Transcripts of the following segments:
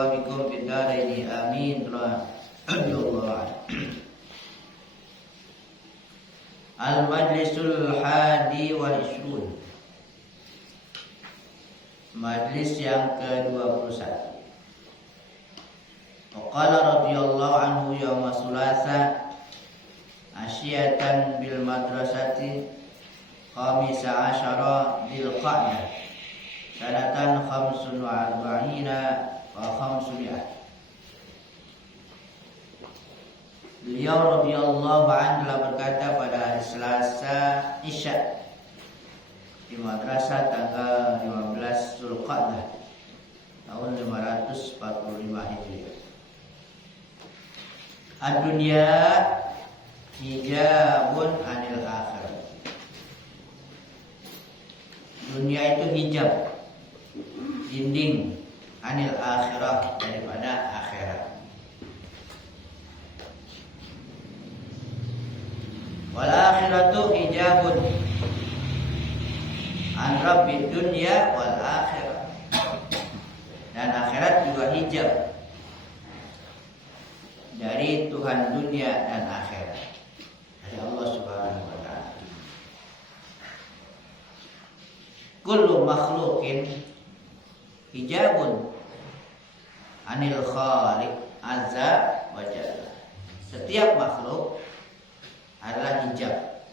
wa bikum fid dharaini amin. Al-Majlisul Hadi wal Ishrun, majlis yang ke-21. Qala radhiyallahu anhu yauma Sulasa asyatan bil madrasati khamisa asyara dzil qa'dah sanatan 45 wa 500. Beliau radhiyallahu anhu telah berkata pada hari Selasa Isya di madrasah tanggal 15 Zulqa'dah tahun 545 Hijriah. Ad-dunya hijabun anil akhirah. Dunia itu hijab, dinding, anil akhirah, daripada akhirat. Wal akhiratu hijabun an rabbid dunya wal akhirah. Dan akhirat juga hijab dari Tuhan dunia dan akhirat, dari Allah Subhanahu wa taala. Kullu makhluqin hijabun anil khaliq azza wa jalla. Setiap makhluk adalah hijab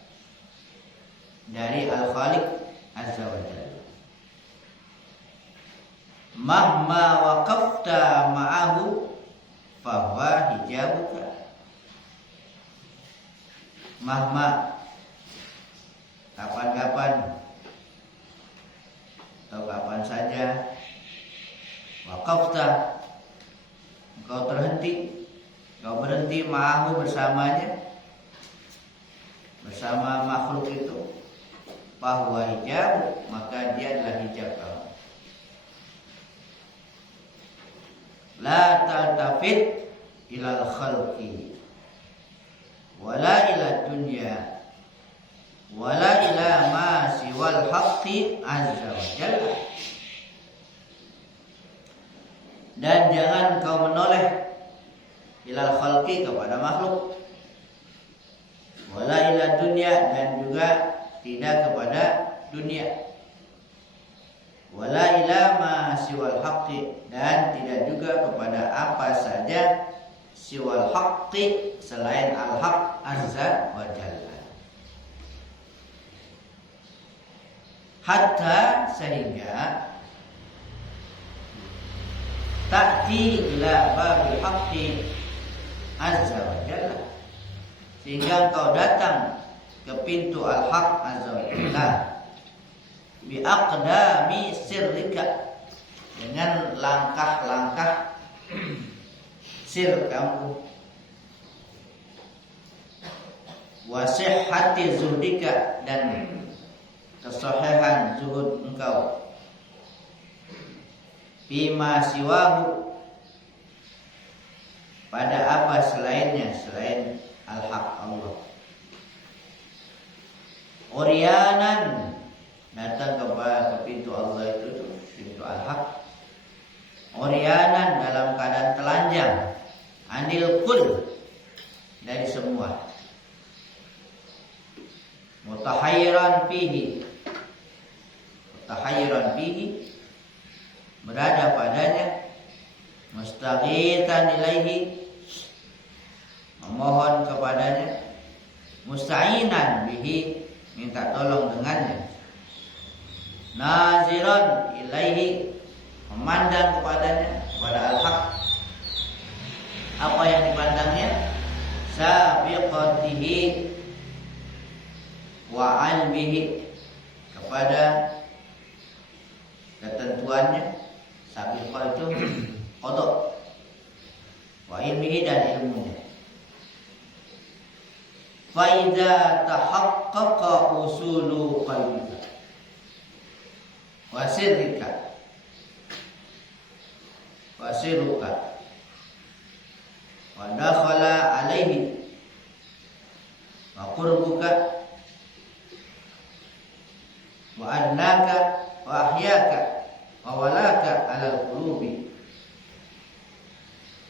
dari Al-Khaliq azza wa jalla. Mahma waqafta ma'ahu fahuwa hijabuka. Mahma, kapan-kapan atau kapan saja, waqafta, engkau berhenti ma'ahu, bersamanya, bersama makhluk itu, bahwa hijab, maka dia adalah hijab kamu. La taltafit ilal khalqi wala ila dunya wala ila ma siwal haqqi azza wa jalla. Dan jangan kau menoleh ilal khalqi, kepada makhluk, wala ila dunya, dan juga tidak kepada dunia, wala ila ma siwal haqqi, dan tidak juga kepada apa saja siwal haqqi, selain al-haq azza wa jalla. Hatta, sehingga ta'ti ila babil haqqi azza wa jalla, sehingga engkau datang ke pintu al-haq azza wa jalla, bi aqdami sirrika, dengan langkah-langkah sir kamu, wa sihhati zuhdika, dan kesahihan zuhud engkau, bima siwahu, pada apa selainnya, selain al-haq Allah. Orianan, datang ke pintu Allah itu, pintu al-haq. Orianan, dalam keadaan telanjang, anil kul, dari semua. Mutahayyiran fihi, berada padanya. Mustaghitan ilaihi, memohon kepadanya. Musta'inan bihi, minta tolong dengannya. Naziran ilaihi, memandang kepadanya, kepada al-haq. Apa yang dipandangnya? Sabiqatihi wa almihi, kepada ketentuannya. Sabiqah itu qada, wa ilmihi, dan ilmunya. Fa idza tahaqqaqa usulu qalbika wa sirrika wa sirruka wa dakhala alaihi wa qurbuka wa annaka wa ahyaka wa walaka alal qulubi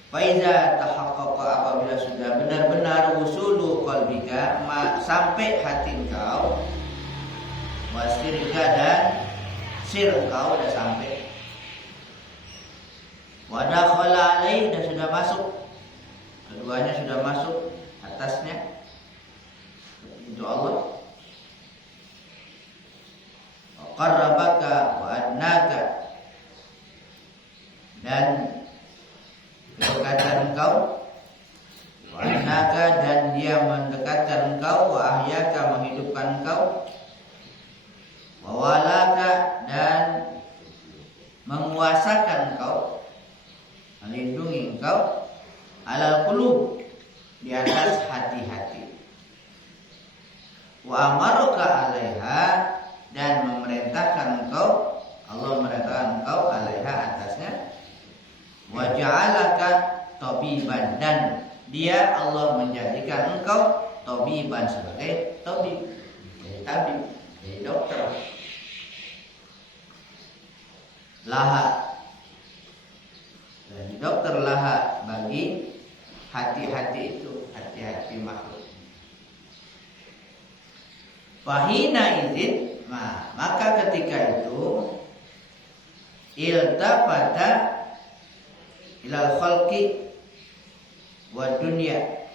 Faiza tahaqqaqa, apabila sudah benar-benar usulu qalbika, sampai hati engkau, wasirka dan sir engkau sudah sampai, wa dakhala alaih, dan sudah masuk, keduanya sudah masuk atasnya itu Allah, wa qarrabaka wa adnaka, dan kedekatan engkau, wa adnaka, dan dia mendekatkan engkau, wa ahyaka, menghidupkan engkau, wa walaka, dan menguasakan engkau, melindungi engkau, alal qulub, di atas hati-hati, wa amaruka alaiha, dan memerintahkan engkau, Allah memerintahkan engkau alaiha, atasnya, wa ja'alaka tabiban, dan dia Allah menjadikan engkau tabiban, sebagai tabib, jadi tabib, jadi dokter, laha, jadi dokter laha, bagi hati-hati itu, hati-hati makhluk. Fahina izin, maka ketika itu iltafata ilal khalqi wa dunya,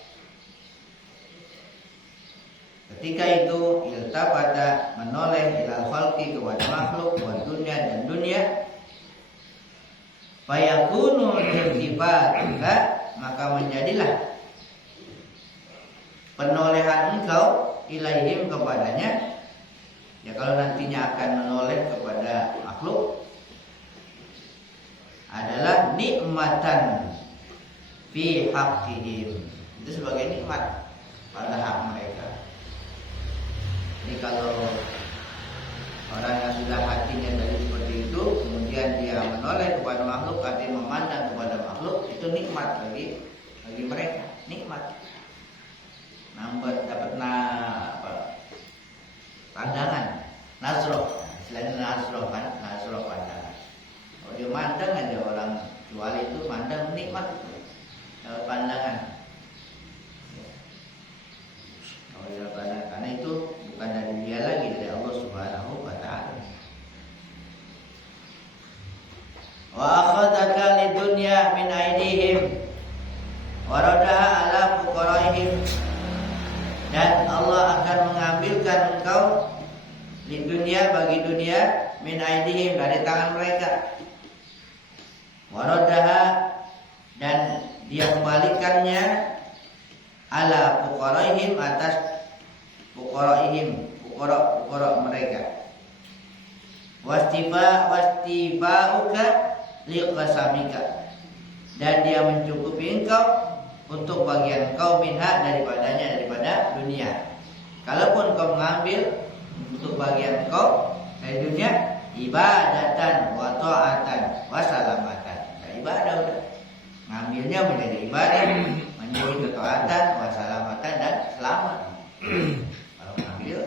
ketika itu iltafata, menoleh, ilal khalqi, kepada makhluk, wa dunya, dan dunia, fayakunu iltifatuka, maka menjadilah penolehan engkau ilaihim, kepadanya, ya kalau nantinya akan menoleh kepada makhluk, adalah nikmatan fi haqqihim, itu sebagai nikmat pada hak mereka. Jadi kalau orang yang sudah hatinya dari seperti itu, kemudian dia menoleh kepada makhluk, artinya memandang kepada makhluk, itu nikmat bagi mereka, nikmat. Dapat pandangan, nazroh, istilahnya nazroh kan, nazroh pandangan. Kalau dia mandang aja, orang jual itu mandang, nikmat itu, dapat pandangan. Kalau dia pandangan, karena itu bukan dari dia lagi, dari Allah Subhanahu wa ta'ala. Wa akhadaka lidunya min aidihim wa radaha ala fuqaraihim, dan Allah akan mengambilkan engkau di dunia, bagi dunia, min aidihim, dari tangan mereka, waradaha, dan dia kembalikannya, ala fuqaraihim, atas fuqaraihim, fuqara mereka, wastifa'uka liqasamika, dan dia mencukupi engkau untuk bagian kau, minha, daripadanya, daripada dunia. Kalaupun kau mengambil untuk bagian kau dari dunia, ibadatan wa ta'atan wa salamatan, nah, ibadah udah, ngambilnya menjadi ibadah, menjadi ketaatan, wa salamatan, dan selamat. Kalau mengambil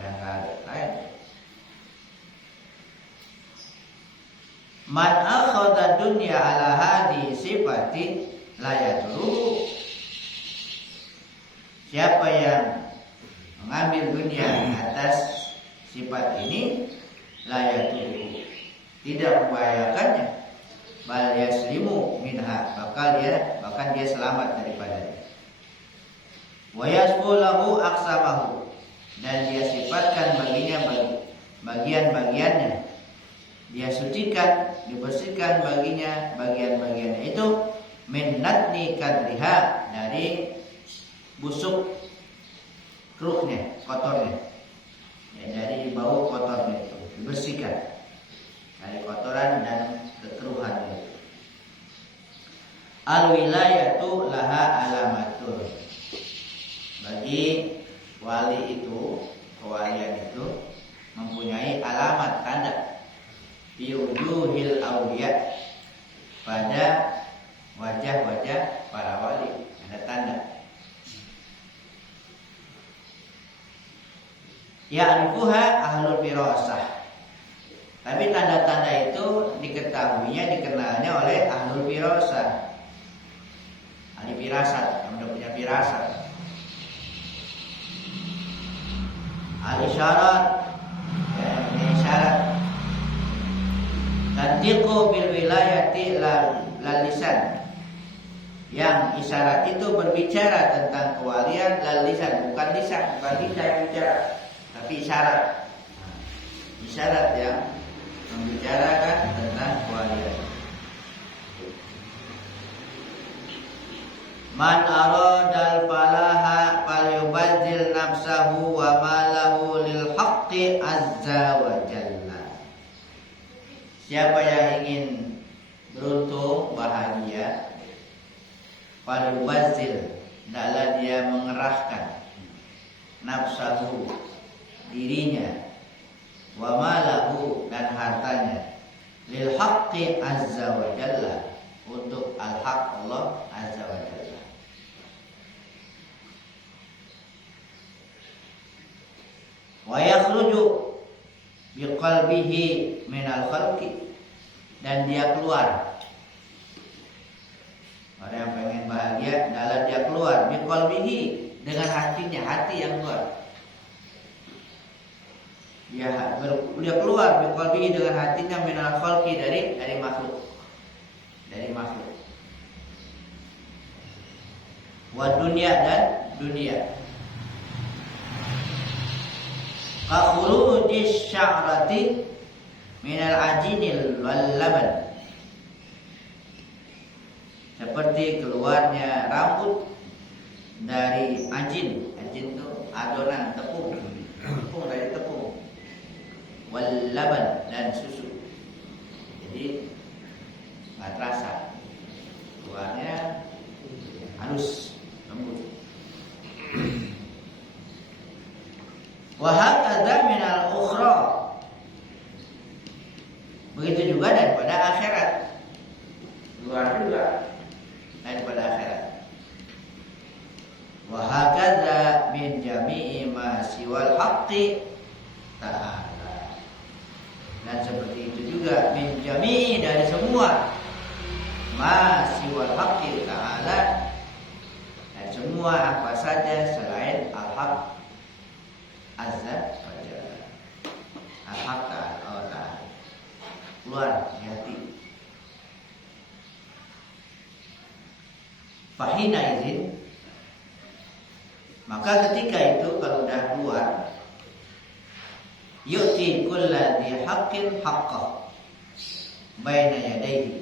dan lain. Man akhadha dunya ala hadi sifati la yadruhu, siapa yang mengambil dunia atas sifat ini, la yadruhu, tidak membahayakannya, bal yaslimu minha, bahkan dia selamat daripadanya. Wa yasqulahu aqsamahu, dan dia sifatkan baginya bagian-bagiannya, dia sucikan, dibersihkan baginya bagian-bagiannya itu, min natni kadriha, dari busuk keruhnya, kotornya, ya, dari bau kotornya itu dibersihkan, dari kotoran dan kekeruhannya itu. Al wilayatu laha alamatur, bagi wali itu, kewalian itu mempunyai alamat, tanda, fi wujuhil awliya, pada wajah-wajah para wali, ada tanda. Ya'rifuha ahlul firasah, tapi tanda-tanda itu diketahuinya, dikenalnya oleh ahlul firasah. firasat, yang udah punya firasat. Al-isyarat, ya, ini isyarat. Tantiqu bil wilayati lal lisan. Yang isyarat itu berbicara tentang kewalian lal lisan, bukan lisan, bukan lisan yang bicara, tapi isyarat. Isyarat yang membicarakan tentang kewalian. Man aradal falaha falyubazzil nafsahu wa malahu lil haqqi azza wa jalla. Siapa yang ingin beruntung, bahagia, falyubazzil, hendaklah dia mengerahkan nafsahu, dirinya, wa malahu, dan hartanya, lil haqqi azza wa jalla, untuk al-haq Allah azza wa jalla. Wa yakhruju biqalbihi minal khalqi, dan dia keluar. Orang yang pengen bahagia, adalah dia keluar biqalbihi, dengan hatinya, hati yang keluar. Dia keluar biqalbihi, dengan hatinya, minal khalqi, dari makhluk. Dari makhluk. Wa dunia, dan dunia. Ka khurujis sya'rati minal ajinil wal laban, seperti keluarnya rambut dari ajin. Ajin itu adonan tepung, tepung dari tepung. Wal laban, dan susu. Jadi nggak terasa, keluarnya halus, lembut. Wa hakadza minal ukhra, begitu juga daripada akhirat, luar juga daripada akhirat. Wa hakadza min jami'i ma siwal haqqi ta'ala, dan seperti itu juga min jami'i, dari semua, ma siwal haqqi ta'ala, dan semua apa saja selain al-haq azza wa jalla. Al-haq ta'ala keluar di hati. Fahina izin, maka ketika itu kalau udah keluar, yu'ti kulladzi haqqin haqqah baina yadayhi,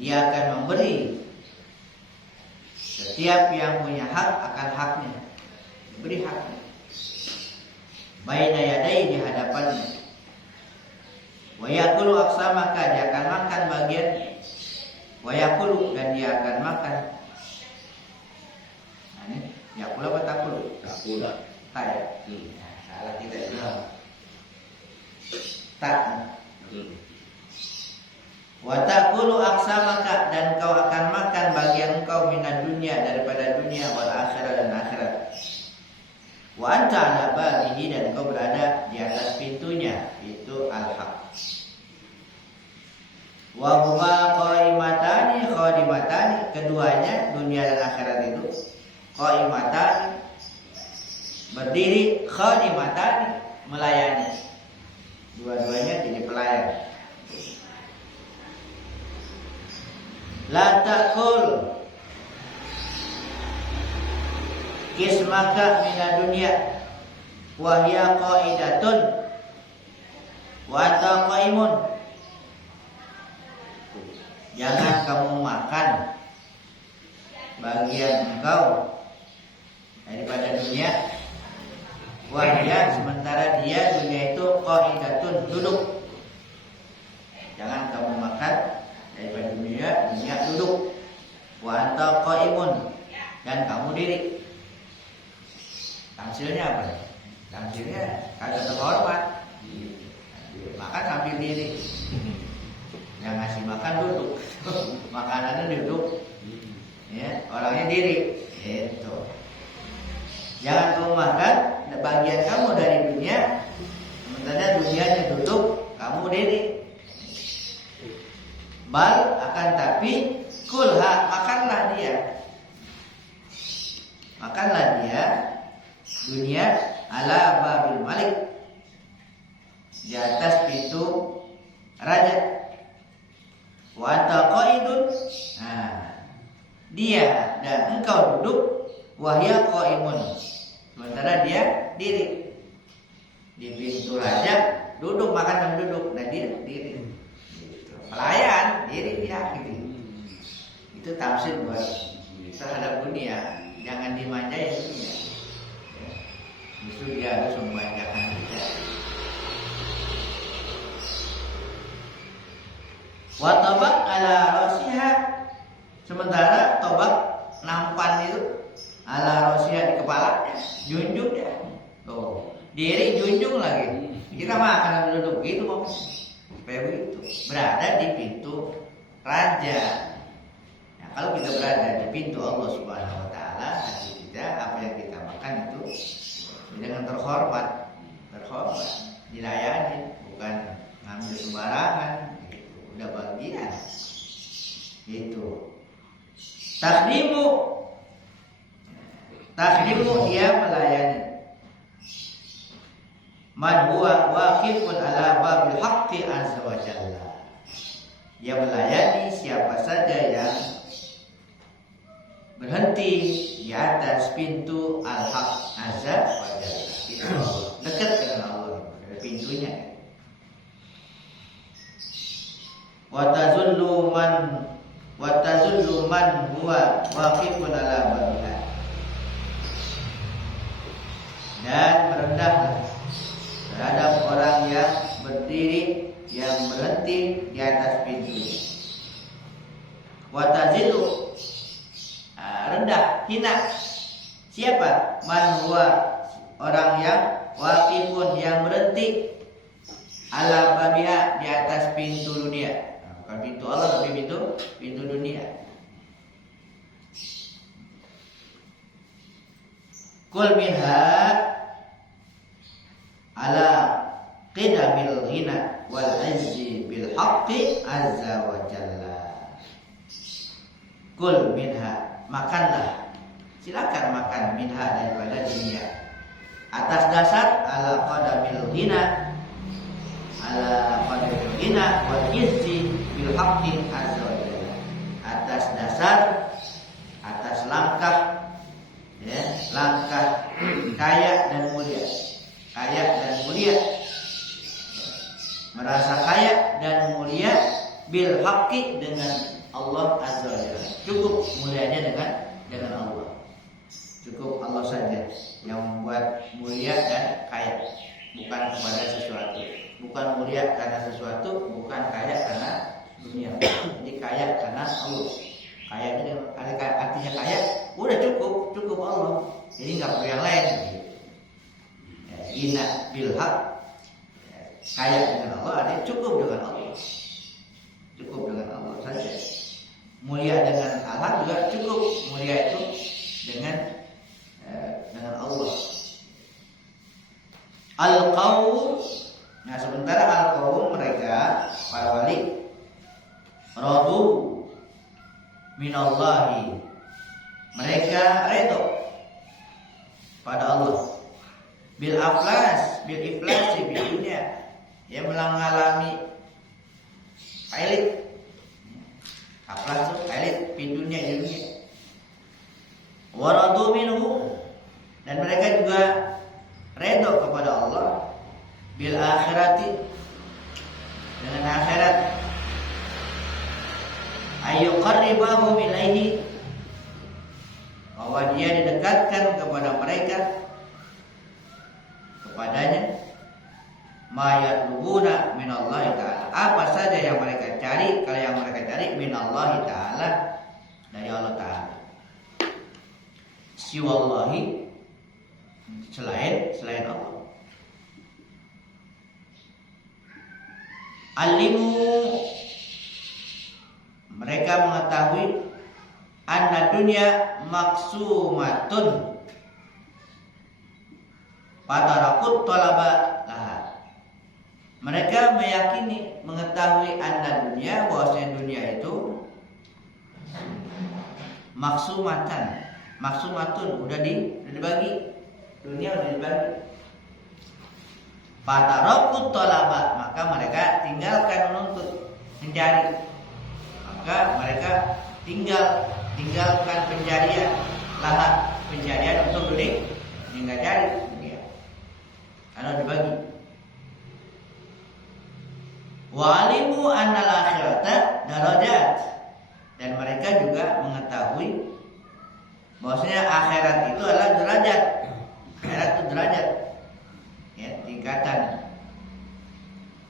dia akan memberi setiap yang punya hak akan haknya, beri haknya. Baina yadayhi, di hadapannya. Wa yakulu aqsamaka, dia akan makan bagian. Wa yakulu, dan dia akan makan. Nah, ini yakulu apa takulu? Takula. Tak ya? Nah, salah tidak juga. Tak. Wa takulu aqsamaka, dan kau akan makan bagian engkau minad dunia, daripada dunia, wal akhirat, dan akhirat. Wa anta ala babihi, dan kau berada di atas pintunya, itu al-haq. Wa huma qaimatani khadimatani, keduanya dunia dan akhirat itu qaimatani, berdiri, khadimatani, melayani. Dua-duanya jadi pelayan. La ta'kul kismaka mina dunia wa hiya qaidatun wa anta qaimun. Jangan kamu makan bagian engkau daripada dunia, wa hiya, sementara dia dunia itu qaidatun, duduk. Jangan kamu makan daripada dunia, dunia duduk. Wa anta qaimun, dan kamu diri. Tamsilnya apa? Tamsilnya kagak terhormat. Makan sambil diri. Yang ngasih makan duduk. Makanannya duduk. Ya, orangnya diri. Itu. Jangan kamu makan bagian kamu dari dunia, sementara dunianya duduk, kamu diri. Bal, akan tapi Kulha, makanlah dia. Makanlah dia dunia ala babil malik, di atas pintu raja. Wa anta qaidun, dia dan engkau duduk, wahya qaimun, sementara dia diri. Di pintu raja duduk, makan dan duduk, dan dia diri. Pelayan diri dia gitu. Itu tafsir buat terhadap dunia. Jangan dimanjain dunia. Justru dia harus memanjakan kita. Wa tabak ala rasiha, sementara tobak nampan itu ala rasiha di kepalanya, junjung ya. Tuh, diri junjung lagi. Kita makan duduk gitu kok. Supaya begitu. Berada di pintu raja. Nah, kalau kita berada di pintu Allah Subhanahu wa taala, hati kita, apa yang kita makan itu dengan terhormat, dilayani, bukan ngambil sembarangan. Udah bagian itu. Takdimu dia melayani. Man huwa waqifun ala babil haqqi azza wa jalla. Dia melayani siapa saja yang berhenti di atas pintu al-haq azza wa jalla. Dekat dengan Allah, dari pintunya. Wa tazullu man huwa waqifun ala babiha. Dan merendahlah terhadap orang yang berdiri, yang berhenti di atas pintunya. Wa tazillu, rendah, hina. Siapa? Man huwa, orang yang waqifun, yang berhenti ala babiha, di atas pintu dunia. Bukan pintu Allah, tapi pintu dunia. Kul minha ala qidamil ghina wal izzi bil haqqi azza wa jalla. Kul minha, makanlah, silakan makan minha, daripada dunia, atas dasar ala qadamil ghina, wal izzi bil haqqi azza wa jalla, atas dasar, atas langkah, ya, langkah kaya dan mulia, merasa kaya dan mulia, bil haqqi, dengan Allah azza wa jalla. Cukup mulianya dengan Allah. Cukup Allah saja yang membuat mulia dan kaya, bukan kepada sesuatu. Bukan mulia karena sesuatu, bukan kaya karena dunia. Jadi kaya karena Allah. Kaya itu artinya kaya, udah cukup Allah. Jadi nggak perlu yang lain. Ina bil haq, kaya dengan Allah, artinya cukup dengan Allah. Cukup dengan Allah saja. Mulia dengan Allah juga cukup. Mulia itu dengan Allah. Al-qaum, nah sementara al-qaum, mereka para wali, radu minallahi, mereka redha pada Allah, bil iflasi bil dunia, yang mengalami elit, aflas itu elit di dunia, waradu minhu, dan mereka juga redha kepada Allah, bil akhirati, dengan akhirat, ayyuqarribahu ilaihi, bahwa dia didekatkan kepada mereka, kepadanya, mayatlubuna minallahi ta'ala, apa saja yang mereka cari, kalau yang mereka cari minallahi ta'ala, dari Allah ta'ala, siwallahi, selain Allah. Alimu, mereka mengetahui, anna dunya maksumatun, patarakut talaba laha. Mereka meyakini, mengetahui anna dunya, bahwasanya dunia itu Maksumatun udah dibagi, dunia udah dibagi. Fatarakut tolaba, maka mereka tinggalkan menuntut, mencari. Maka mereka tinggalkan pencarian, lahan pencarian untuk dunia, tinggal cari dunia. Kalau dibagi. Walimu annal akhirata darajat, dan mereka juga mengetahui bahwasanya akhirat itu adalah derajat. Akhirat itu derajat, ya, tingkatan.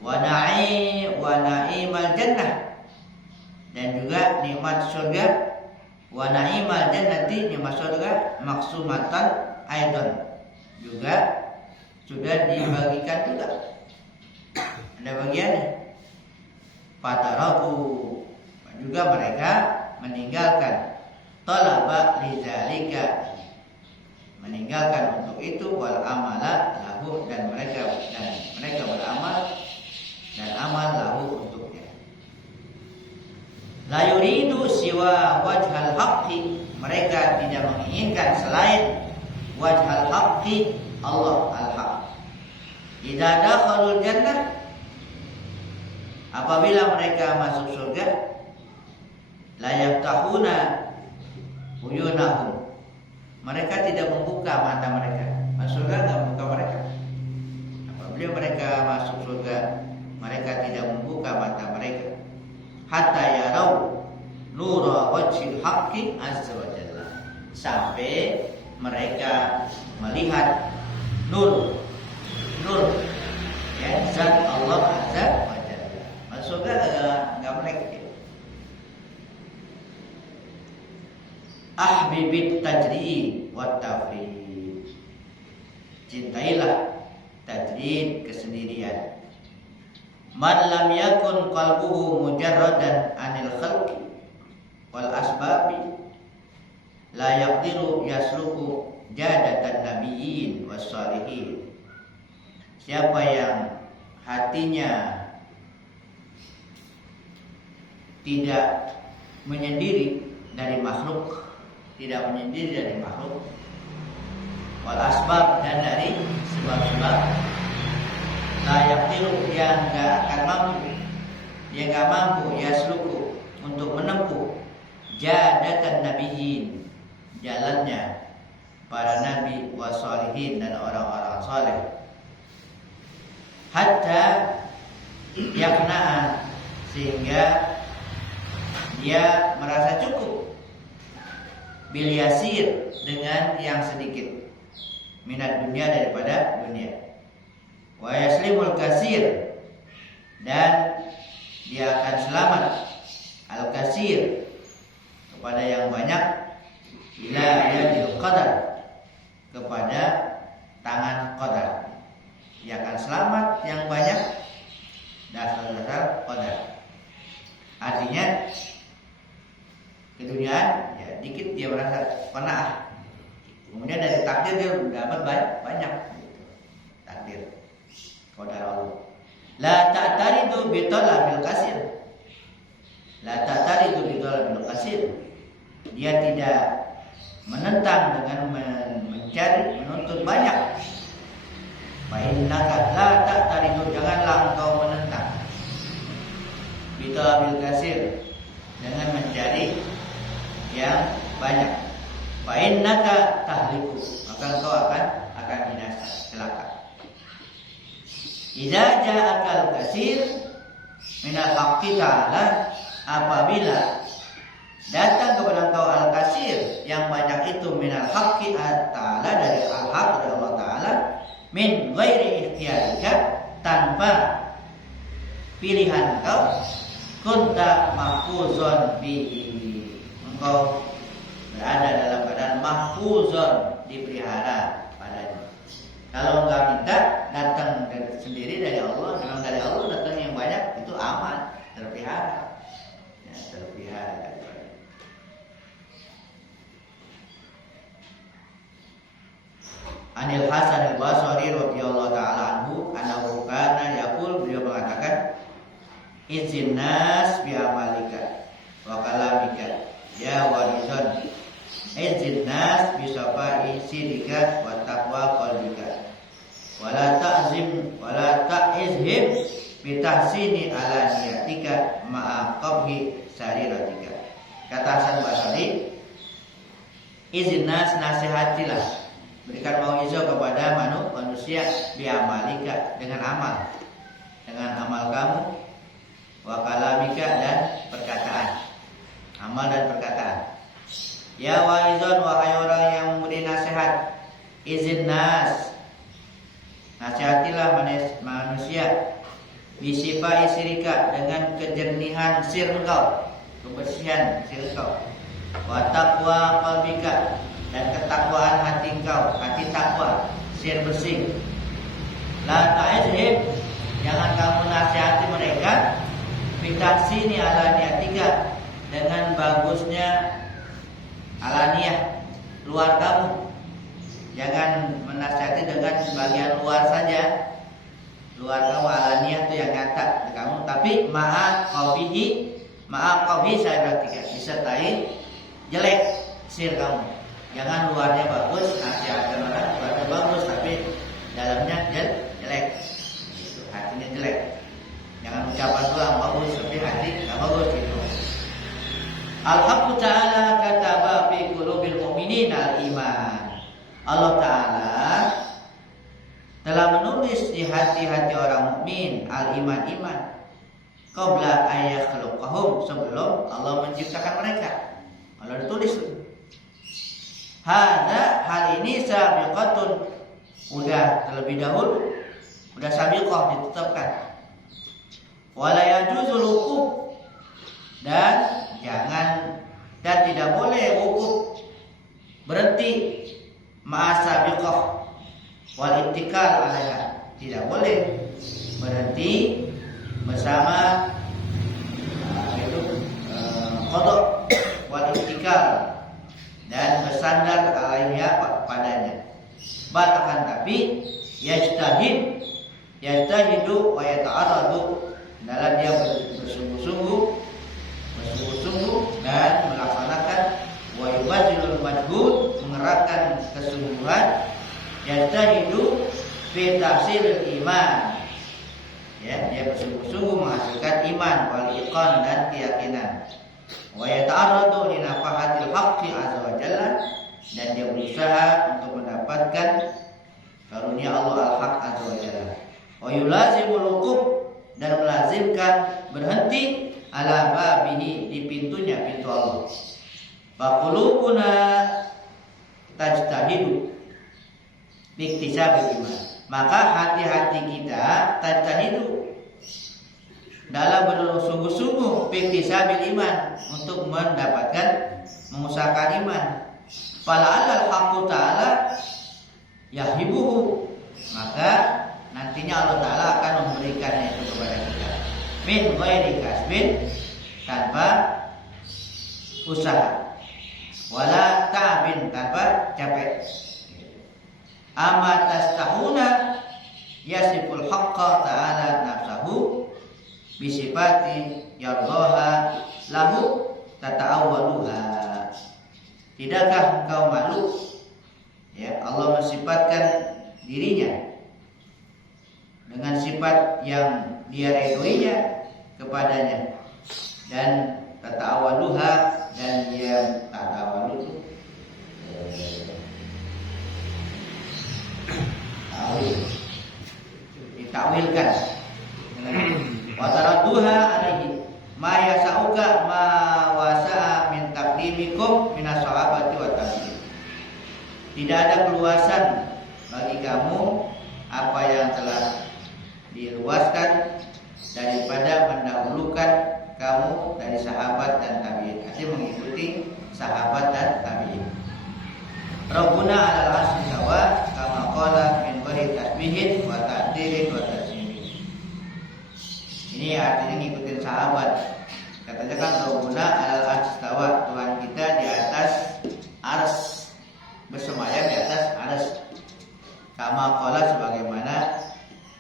Wa na'imal jannah, dan juga nikmat surga. Wa na'imal jannati, nikmat surga maksumatan aidan, juga sudah dibagikan juga. Ada bagiannya. Fataraku, juga mereka meninggalkan talaba lidzalika, meninggalkan untuk itu, wal amala lahu, dan mereka beramal dan amal lahu untuknya. La yuridu siwa wajhal haqqi, mereka tidak menginginkan selain wajhal haqqi, Allah al-haq. Idza dakhalul jannah, apabila mereka masuk surga, la yaftahuna uyunahum, mereka tidak membuka mata mereka. Masuk surga tidak membuka mereka. Apabila mereka masuk surga, mereka tidak membuka mata mereka. Hatta yarau nura wajhil haqqi azza wa jalla, sampai mereka melihat nur, ya, zat Allah azza wa jalla. Masuk surga enggak mereka. Ahbibit tajrid wa tafrid, cintailah tajrid, kesendirian. Man lam yakun qalbuhu mujarradan anil khalqi wal asbabi la yaqdiru yasluku jadatan nabiyyin was salihin. Siapa yang hatinya tidak menyendiri dari makhluk, wal asbab, dan dari sebab-sebab, layak tiru, yang gak mampu yasluku, untuk menempuh jadatan nabiyyin, jalannya para nabi, wasolihin, dan orang-orang soleh. Hatta yakna'a, sehingga dia merasa cukup, bil yasir, dengan yang sedikit, minat dunia, daripada dunia. Wa yaslimul kasir, dan dia akan selamat, al kasir, kepada yang banyak, ila yadil qadar, kepada tangan qadar. Dia akan selamat yang banyak dasar-dasar qadar. Artinya keduniaan ya dikit dia merasa qanaah. Kemudian dari takdir dia dapat banyak gitu. Takdir qadar Allah. La ta'taridu bi talabil kasir. Dia tidak menentang dengan menuntut banyak. Fa innaka la ta'taridu, janganlah engkau menentang. Bi talabil kasir, dengan mencari yang banyak. Fa innaka tahliku, maka engkau akan binasa, celaka. Idza ja'akal kasir minal haqqi ta'ala, apabila datang kepada engkau al-kasir, yang banyak itu, minal haqqi ta'ala, dari al-haq, dari Allah Ta'ala, min ghairi ikhtiyarika, tanpa pilihan engkau, kunta mahfuzun bihi, engkau berada dalam keadaan mahfuzun, dipelihara padanya. Kalau enggak minta, datang sendiri dari Allah, memang dari Allah datang yang banyak, itu aman, terpelihara, ya, terpelihara. Anil Hasan al-Basri radhiyallahu ta'ala anhu, annahu kana yaqul, beliau mengatakan, izin nas bi amalika wa kalamika ya warizon izin nas bisafa'i sidika wa taqwa qalbika wala ta'izhim bitahsini ala niyatika ma'a qabhi sariratika. Kata Hasan Basri, izin nas, nasihatilah, berikan mauizah kepada manusia biamalika, dengan amal kamu, wa kalamika, dan perkataan, amal dan perkataan. Ya waizon, wahai orang yang memberi nasihat, izin nas, nasihatilah manusia bisifa isyrika, dengan kejernihan sir engkau, kebersihan sir engkau, wa taqwa qalbika, dan ketakwaan hati engkau, hati takwa, sir bersih. La ta'izhim, jangan kamu nasihati mereka bitahsini ala niyatika, dengan bagusnya alaniyah, luar kamu. Jangan menasihati dengan bagian luar saja. Luar kamu alaniyah itu yang nyata kamu, tapi ma'a qabihi sayratika, disertai jelek sir kamu. Jangan luarnya bagus, nasihatkan orang luarnya bagus tapi dalamnya jelek. Gitu, hatinya jelek. Jangan ucapan doang bagus tapi hati enggak bagus gitu. Al-Haqqu ta'ala kataba fi qulubil mu'minina al-iman. Allah Ta'ala telah menulis di hati-hati orang mukmin al-iman, qabla ayakhluqahum, sebelum Allah menciptakan mereka. Allah ditulis tuh. Hal ini sabiqatun, udah terlebih dahulu, udah sabiqah ditetapkan. Wala yajuzul wuquf, dan tidak boleh wukuf, berhenti, ma'asabiqah wal ittikal alaiha, tidak boleh berhenti bersama qada wal ittikal, dan bersandar alaiha padanya. Akan tapi yajtahidu wa yata'arradu, dalam dia bersungguh-sungguh dan melaksanakan wa yubadilul majhud, mengerahkan kesungguhan, yajtahidu fi tahsilil iman, ya, dia bersungguh-sungguh menghasilkan iman, wal iqan, dan keyakinan, wa yata'arradu li nafahatil haqqi azza wa jalla, dan dia berusaha untuk mendapatkan karunia Allah al-haq azza wa jalla, wa yulazimul wuquf, dan melazimkan berhenti ala babihi, di pintunya, pintu Allah. Faqulubuna tajtahidu biktisabil iman, maka hati-hati kita tajtahidu, dalam bersungguh-sungguh biktisabil iman, untuk mendapatkan, mengusahakan iman. Fala'allal haqqu ta'ala yahibuhu, maka nantinya Allah Ta'ala akan memberikannya itu kepada kita, min ghairi kasbin, tanpa usaha, wala ta'bin, tanpa capek. Amma tastahuna yasiful haqqa ta'ala nafsahu bisifati yardaha lahu tata'awwaluha. Tidakkah engkau malu, ya, Allah mensifatkan dirinya dengan sifat yang dia ridhoinya kepadanya, dan tata'awwaluha, dan dia tata'awwalu ditakwilkan dengan wa taradduha alaihi ma yasauka ma wasa'a min taqdimikum minas sahabati wa tabi'in. Tidak ada keluasan bagi kamu apa yang telah diluaskan daripada mendahulukan kamu dari sahabat dan tabi'in, artinya mengikuti sahabat dan tabi'in. Rabbuna 'alal 'arsy istawa kama qala min ghairi tasbihin wa ta'dilin wa tasyimin. Ini artinya ngikutin sahabat. Katanya kan Rabbuna 'alal 'arsy istawa, Tuhan kita di atas ars, bersemayam di atas ars. Kama qala, sebagaimana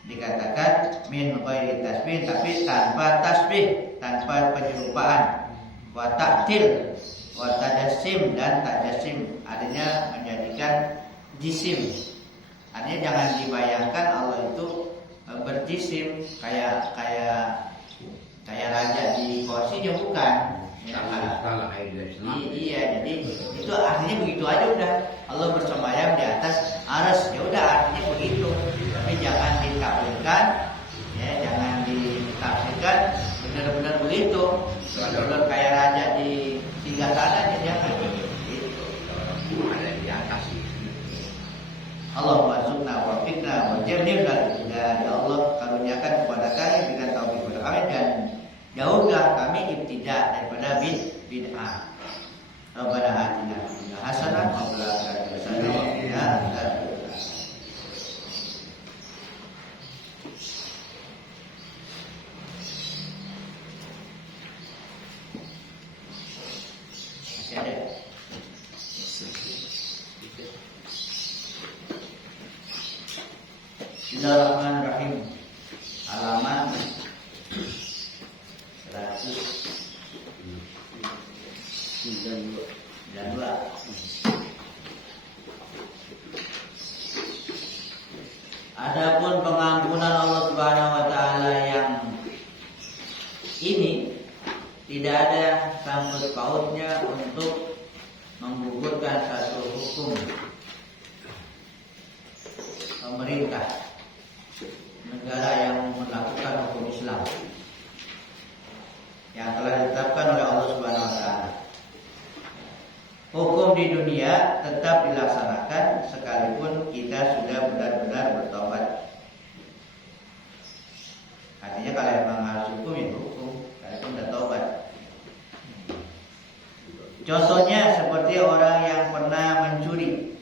dikatakan min ghairi tasbih, tapi tanpa tasbih, tanpa penyerupaan, wa ta'dil, wa tajassim dan tajassim, artinya menjadikan jisim. Artinya jangan dibayangkan Allah itu berjisim kayak raja di kursinya, bukan. Iya, jadi itu artinya begitu aja udah. Allah bersemayam di atas arsy, ya udah artinya begitu. Tapi jangan ditakwilkan, ya jangan ditafsirkan benar-benar begitu. Benar-benar kayak raja di tiga sana, jangan begitu. Ada di atas. Allahumma warzuqna wafiqna waj'alna dari Allah karuniakan kepada kami dengan taufik berkami dan jauhlah kami ibtidah daripada bid'ah. Rabbana atina fid dunya hasanah wa fil akhirati hasanah wa qina adzabannar. Masih ada? Bismillahirrahmanirrahim. Halaman 192. Adapun pengampunan Allah Subhanahu wa taala yang ini tidak ada sangkut pautnya untuk menggugurkan satu hukum pemerintah negara yang melakukan hukum Islam yang telah ditetapkan oleh Allah Subhanahu wa taala. Hukum di dunia tetap dilaksanakan sekalipun kita sudah benar-benar bertobat. Artinya kalau memang harus hukum ya hukum, sekalipun sudah tobat. Contohnya seperti orang yang pernah mencuri.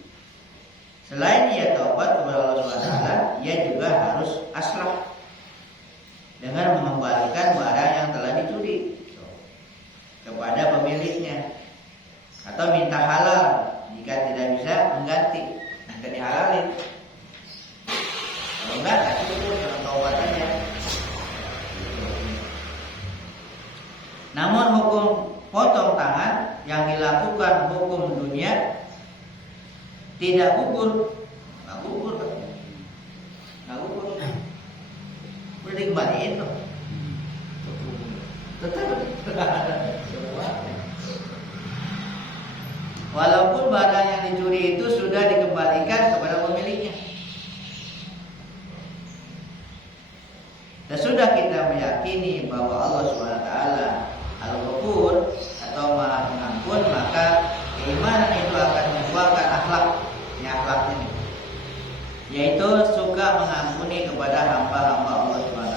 Selain ia taubat kepada Allah Subhanahu wa taala, ia juga harus aslah dengan mengembalikan barang yang telah dicuri kepada pemiliknya, atau minta halal jika tidak bisa mengganti, nanti dihalalin. Kalau enggak, cukup dengan taubat aja. Namun hukum potong tangan yang dilakukan hukum dunia tidak gugur, nggak gugur, udah dikembaliin tuh, tetap semua. Walaupun barang yang dicuri itu sudah dikembalikan kepada pemiliknya. Dan sudah kita meyakini bahwa Allah SWT Al-Ghafur atau Maha Pengampun, maka keimanan itu akan membuahkan akhlak. Ini akhlak ini, yaitu suka mengampuni kepada hamba-hamba Allah SWT.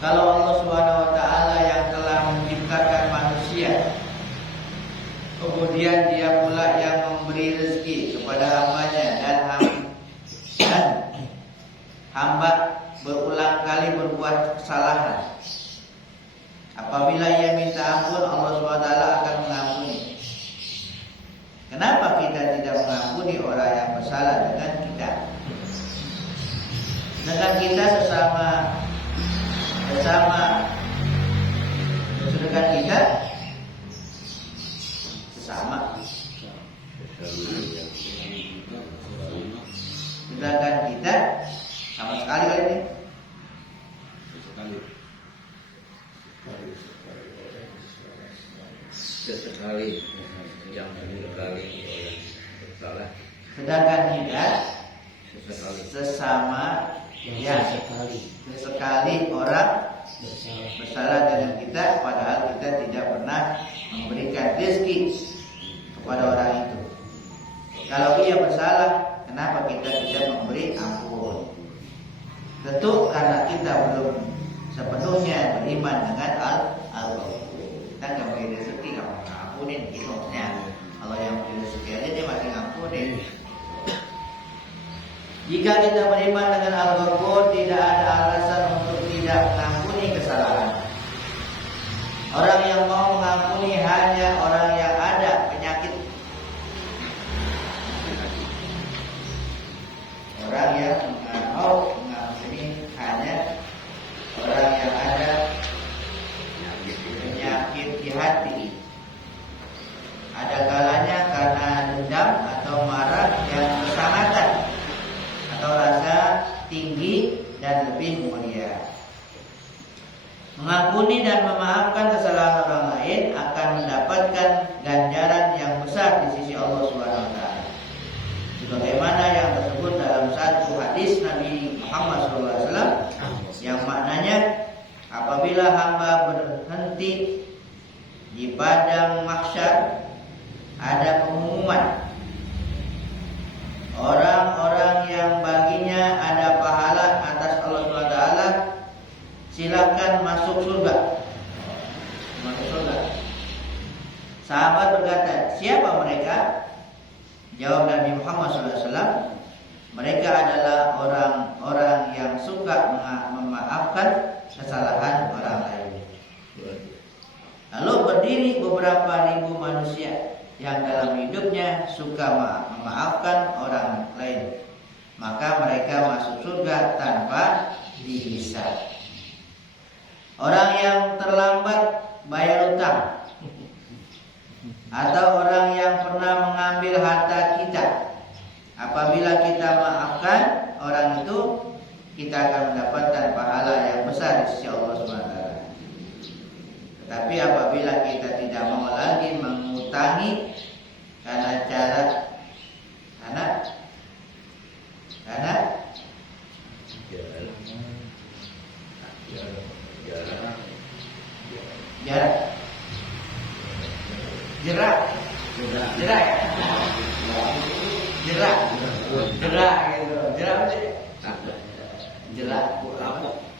Kalau Allah SWT yang telah menciptakan manusia, kemudian dia pula yang memberi rezeki kepada hambanya, dan hamba berulang kali berbuat kesalahan, apabila ia minta ampun, Allah SWT akan mengampuni. Kenapa kita tidak mengampuni orang yang bersalah dengan kita? Dengan kita sesama sedangkan kita sesama. Sedangkan kita sama sekali kali ini. Sesekali yang sekali salah. Sedangkan kita Sesekali. sesama ya sesekali orang bersalah dengan kita, padahal kita tidak pernah memberikan rezeki kepada orang itu. Kalau ia bersalah, kenapa kita tidak memberi ampun? Tentu karena kita belum sepenuhnya beriman dengan Allah. Kita nggak beri rezeki, nggak mau ngampunin, gitu maksudnya. Kalau yang beri rezeki aja dia masih ngampunin. Jika kita beriman dengan Al-Ghafur, tidak ada alasan untuk tidak mengampuni kesalahan. Orang yang mau mengampuni hanya orang yang ada penyakit. Orang yang mau mengampuni hanya orang yang ada penyakit di hati. Mengampuni dan memaafkan kesalahan orang lain akan mendapatkan ganjaran yang besar di sisi Allah Subhanahu wa taala. Sebagaimana yang tersebut dalam satu hadis Nabi Muhammad SAW yang maknanya, apabila hamba berhenti di padang mahsyar, ada pengumuman, orang-orang yang baginya ada pahala atas Allah SWT, silakan masuk surga. Masuk surga. Sahabat berkata, siapa mereka? Jawab Nabi Muhammad SAW, mereka adalah orang-orang yang suka memaafkan kesalahan orang lain. Lalu berdiri beberapa ribu manusia yang dalam hidupnya suka memaafkan orang lain, maka mereka masuk surga tanpa dihisab. Orang yang terlambat bayar utang, atau orang yang pernah mengambil harta kita, apabila kita maafkan orang itu, kita akan mendapatkan pahala yang besar di sisi Allah SWT. Tetapi apabila kita tidak mau lagi mengutangi karena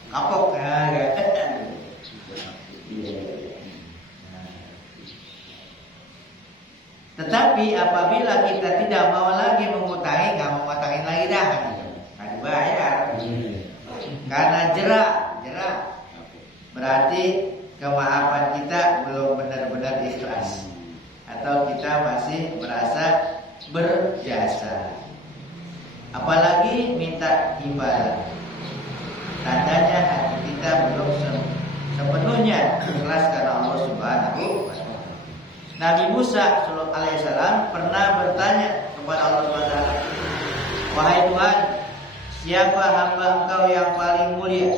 kapok. Tetapi apabila kita tidak mau lagi mengutangi, nggak mau ngutangin lagi dah, nggak dibayar. Karena jerak berarti kemaafan kita belum benar-benar ikhlas, atau kita masih merasa berjasa. Apalagi minta imbalan, tandanya hati kita belum sepenuhnya ikhlas karena Allah Subhanahu wa taala. Nabi Musa alaihissalam pernah bertanya kepada Allah Subhanahu wa taala, wahai Tuhan, siapa hamba Engkau yang paling mulia?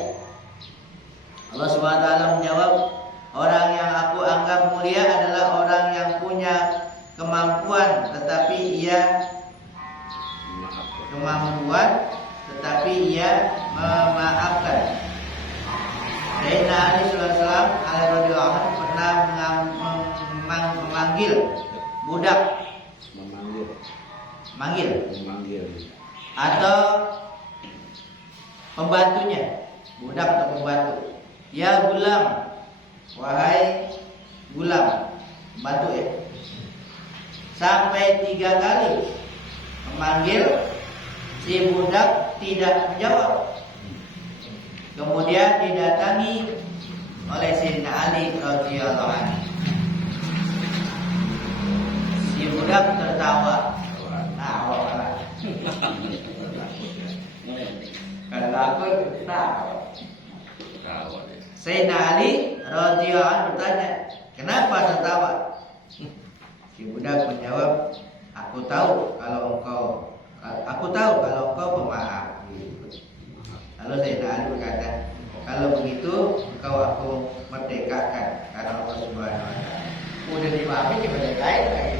Allah Subhanahu wa taala menjawab, orang yang aku anggap mulia adalah orang yang punya kemampuan tetapi ia memaafkan. Sayyidina Ali sallallahu alaihi wasallam pernah memanggil budak, memanggil atau pembantunya, budak atau pembantu. Ya gulam, wahai gulam, pembantu ya. Sampai 3 kali memanggil, si budak tidak menjawab. Kemudian didatangi oleh Sayyidina Ali radhiyallahu anhu. Si budak tertawa. Kalau aku tahu. Sayyidina Ali radhiyallahu anhu bertanya, kenapa tertawa? Si budak menjawab, aku tahu kalau engkau pemaaf. Lalu Sayyidina Ali berkata, kalau begitu engkau aku merdekakan karena Allah Subhanahu wa taala. Udah dimaafin dimerdekain lagi.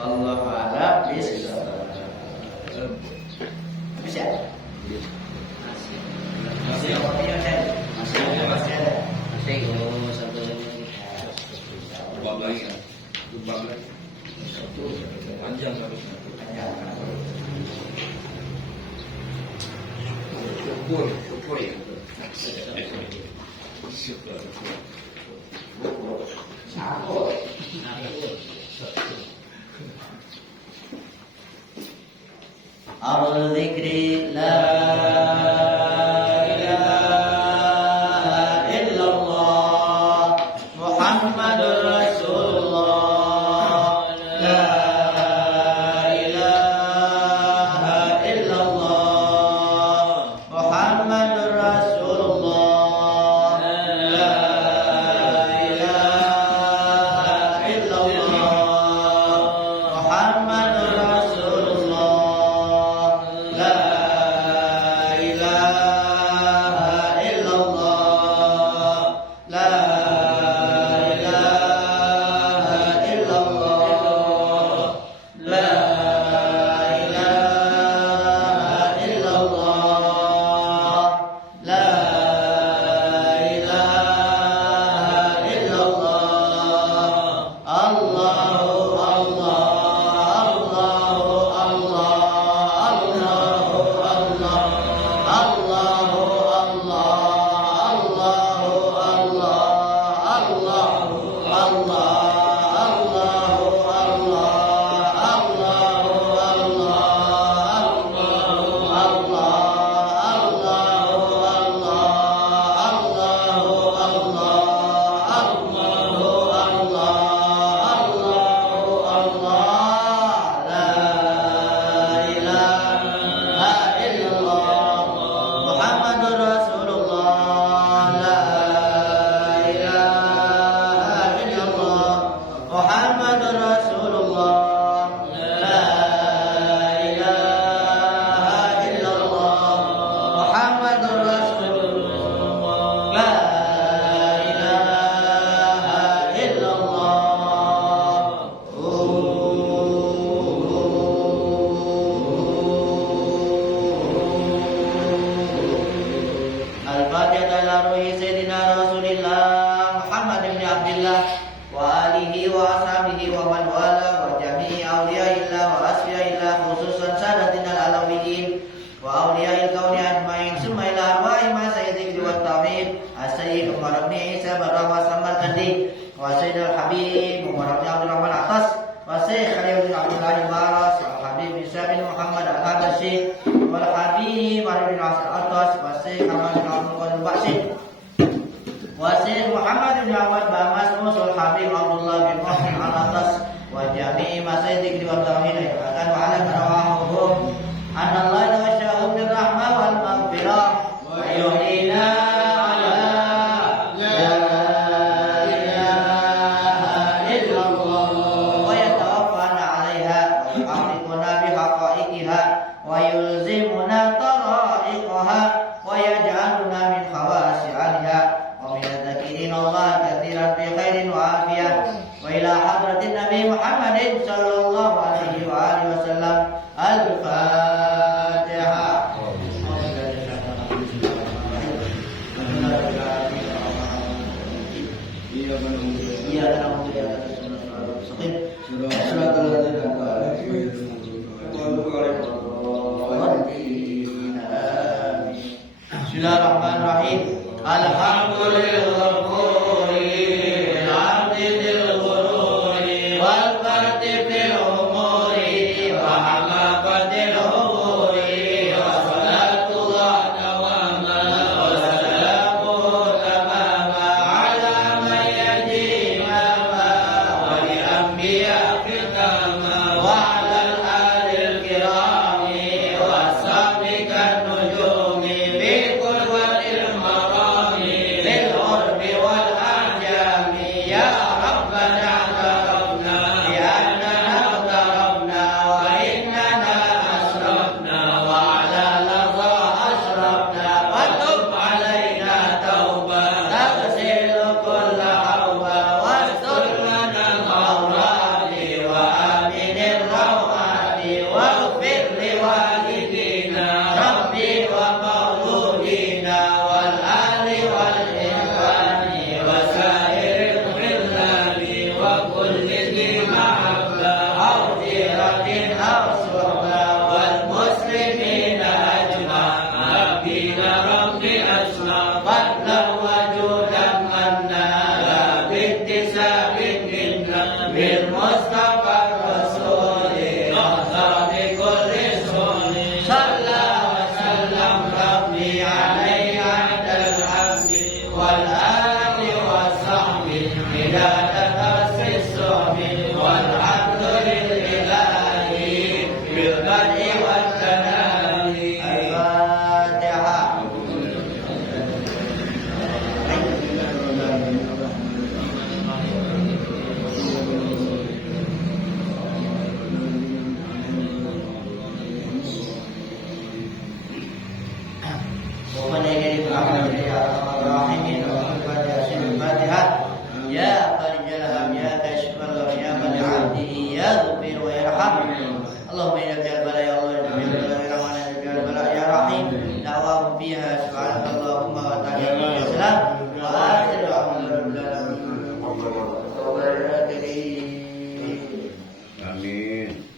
Wallahu a'lam bishawab. Bisa? Masih ada. Panjang harusnya. Syukur ya. Al-Zikri la ilaha illallah Muhammadur Rasulullah. La ilaha illallah Muhammadur Rasulullah. La ilaha illallah Muhammadur Rasulullah. La al-Fatihah ila ruhi Sayyidina Rasulillah Muhammad ibn Abdullah wa alihi wa ashabihi wa man wala wa jami'i awliyaillah wa asfiyaillah khususan sadatina al-alawiyyin wa awliya'il kauni ajma'in summa ila arwahi ma sayyidil wa tawhid as-sayyid Umar ibn Isa Barrahma Samarkandi wa sayyidil habib Umar ibn Abdul Rahman Atas wa sayyid Khalil bin Abdullah Baras wa habib Isa bin Muhammad al-Habashi wal habib Ali bin Asad Atas wa sayyid Hamad bin Abdul Qadir Baksih wa sayyid Muhammad bin Ahmad Bamas Musul habib Abdullah bin Muhsin al-Atas wa jami'i ma sayyidil wa tawhid akan wa ala arwahum anallahu wa sya'u bir rahmah wal maghfirah wa yuhina ala la ilaha illallah wa yatawaffana 'alaiha wa yuhaqqiquna bi haqa'iqiha wa yulzimuna tara'iqaha wa yaj'aluna min khawasi 'alaiha wa min dzakirina Allah katsiran fi khairin wa afiyah wa ila hadratin Nabi Muhammadin sallallahu alaihi wa alihi wasallam al-Fatihah. Bismillahirrahmanirrahim. Alhamdulillah. Amin.